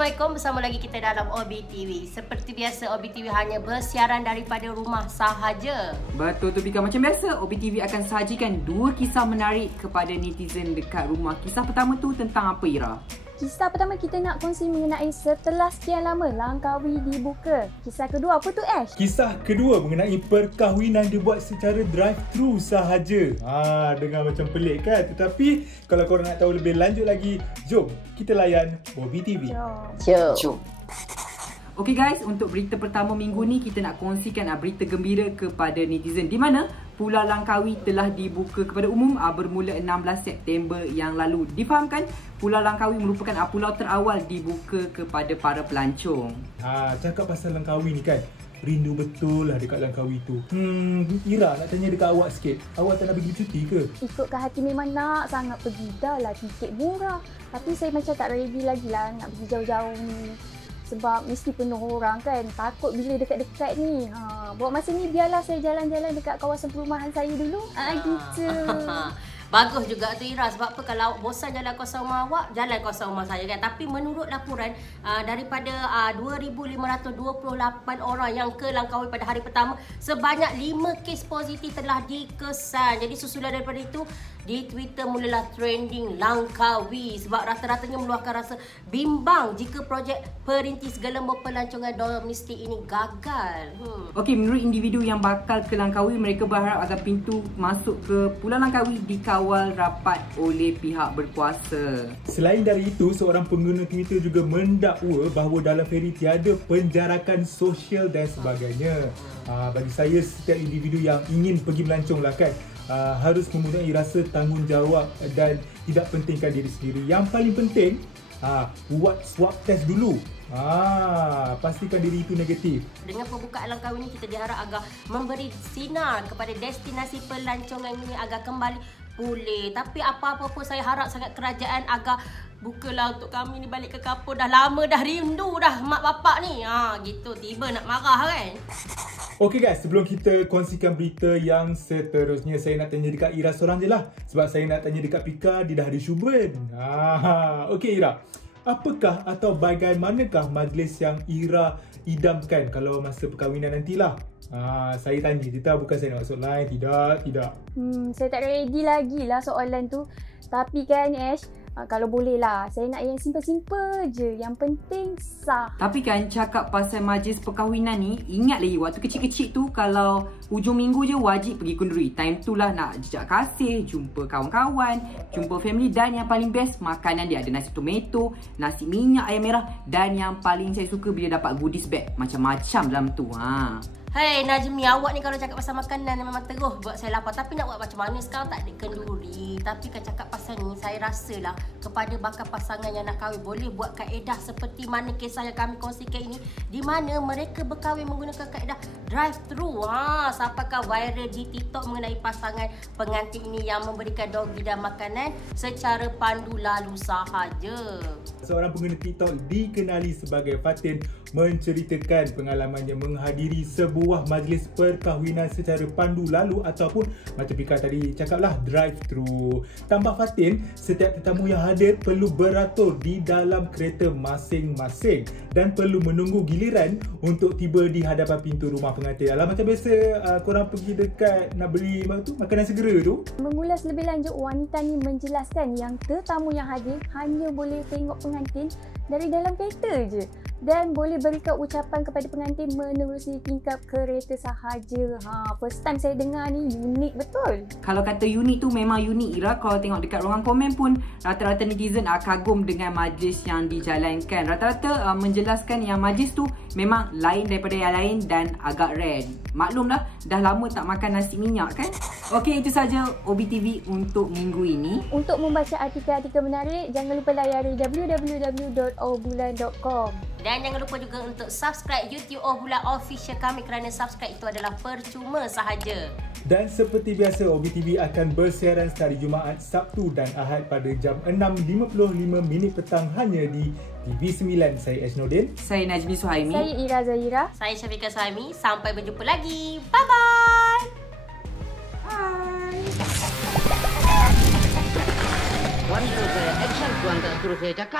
Assalamualaikum, bersama lagi kita dalam OBTV. Seperti biasa, OBTV hanya bersiaran daripada rumah sahaja. Betul tu Pika, macam biasa OBTV akan sajikan dua kisah menarik kepada netizen dekat rumah. Kisah pertama tu tentang apa, Ira? Kisah pertama kita nak kongsi mengenai setelah sekian lama Langkawi dibuka. Kisah kedua apa tu, Ash? Kisah kedua mengenai perkahwinan dibuat secara drive-thru sahaja. Dengar macam pelik kan? Tetapi kalau korang nak tahu lebih lanjut lagi, jom kita layan OBTV. Jom. Okey guys, untuk berita pertama minggu ni kita nak kongsikan berita gembira kepada netizen, di mana Pulau Langkawi telah dibuka kepada umum bermula 16 September yang lalu. Difahamkan Pulau Langkawi merupakan pulau terawal dibuka kepada para pelancong. Cakap pasal Langkawi ni kan, rindu betul lah dekat Langkawi tu. Ira nak tanya dekat awak sikit, awak tak nak pergi cuti ke? Ikutkan hati memang nak sangat pergi. Dah lah tiket murah. Tapi saya macam tak ready lagi lah nak pergi jauh-jauh ni. Sebab mesti penuh orang kan. Takut bila dekat-dekat ni. Buat masa ni biarlah saya jalan-jalan dekat kawasan perumahan saya dulu. Gitu. Bagus juga tu, Ira. Sebab apa, kalau awak bosan jalan kawasan rumah awak, jalan kawasan rumah saya kan. Tapi menurut laporan, daripada 2,528 orang yang ke Langkawi pada hari pertama, sebanyak 5 kes positif telah dikesan. Jadi susulan daripada itu, di Twitter mulalah trending Langkawi. Sebab rata-ratanya meluahkan rasa bimbang jika projek perintis gelembung pelancongan domestik ini gagal. Okey, menurut individu yang bakal ke Langkawi, mereka berharap agar pintu masuk ke Pulau Langkawi dikawal rapat oleh pihak berkuasa. Selain dari itu, seorang pengguna Twitter juga mendakwa bahawa dalam feri tiada penjarakan sosial dan sebagainya. Bagi saya, setiap individu yang ingin pergi melancong lah kan, harus mempunyai rasa tanggungjawab dan tidak pentingkan diri sendiri. Yang paling penting, buat swab test dulu. Pastikan diri itu negatif. Dengan pembukaan Langkawi ini, kita diharap agar memberi sinar kepada destinasi pelancongan ini agar kembali pulih. Tapi apa-apa pun saya harap sangat kerajaan agar bukalah untuk kami ni balik ke kampung. Dah lama dah rindu dah mak bapak ni. Gitu, tiba nak marah kan. Okey guys, sebelum kita kongsikan berita yang seterusnya, saya nak tanya dekat Ira seorang je lah. Sebab saya nak tanya dekat Pika, dia dah ada syuben. Okey Ira, apakah atau bagaimanakah majlis yang Ira idamkan kalau masa perkahwinan nantilah? Saya tanya, dia tahu bukan saya nak masuk line. Tidak. Saya tak ready lagi lah soalan tu. Tapi kan Ash, kalau boleh lah, saya nak yang simple-simple je. Yang penting sah. Tapi kan cakap pasal majlis perkahwinan ni, ingat lagi waktu kecil-kecil tu, kalau hujung minggu je wajib pergi kenduri. Time tu lah nak jejak kasih, jumpa kawan-kawan, jumpa family. Dan yang paling best, makanan dia ada nasi tomato, nasi minyak, ayam merah. Dan yang paling saya suka bila dapat goodies bag macam-macam dalam tu. Hei Najmi, awak ni kalau cakap pasal makanan memang terus buat saya lapar. Tapi nak buat macam mana sekarang, tak ada kenduri. Tapi kan cakap pasal ni, saya rasalah kepada bakal pasangan yang nak kahwin, boleh buat kaedah seperti mana kisah yang kami kongsikan ini, di mana mereka berkahwin menggunakan kaedah drive-thru. Sampaikan viral di TikTok mengenai pasangan pengantin ini yang memberikan dogi dan makanan secara pandu lalu sahaja. Seorang pengguna TikTok dikenali sebagai Fatin menceritakan pengalamannya menghadiri sebuah majlis perkahwinan secara pandu lalu ataupun macam Pika tadi cakaplah, drive-thru. Tambah Fatin, setiap tetamu yang hadir perlu beratur di dalam kereta masing-masing dan perlu menunggu giliran untuk tiba di hadapan pintu rumah pengantin. Alah, macam biasa korang pergi dekat nak beli makanan segera tu. Mengulas lebih lanjut, wanita ni menjelaskan yang tetamu yang hadir hanya boleh tengok pengantin dari dalam kereta je. Dan boleh berikan ucapan kepada pengantin menerusi tingkap kereta sahaja. First time saya dengar ni, unik betul. Kalau kata unik tu memang unik, Ira. Kalau tengok dekat ruangan komen pun, rata-rata netizen kagum dengan majlis yang dijalankan. Rata-rata menjelaskan yang majlis tu memang lain daripada yang lain dan agak rare. Maklumlah, dah lama tak makan nasi minyak kan? Okey, itu saja OBTV untuk minggu ini. Untuk membaca artikel-artikel menarik, jangan lupa layari www.obulan.com. Dan jangan lupa juga untuk subscribe YouTube Obulan Official kami, kerana subscribe itu adalah percuma sahaja. Dan seperti biasa, OBTV akan bersiaran setiap Jumaat, Sabtu dan Ahad pada jam 6.55 petang hanya di TV9. Saya Ash Nordin. Saya Najmi Suhaimi. Saya Ira Zahira. Saya Syafiqah Suhaimi. Sampai berjumpa lagi. Bye-bye. Bye. Cuando saya action, cuando terus saya cakap.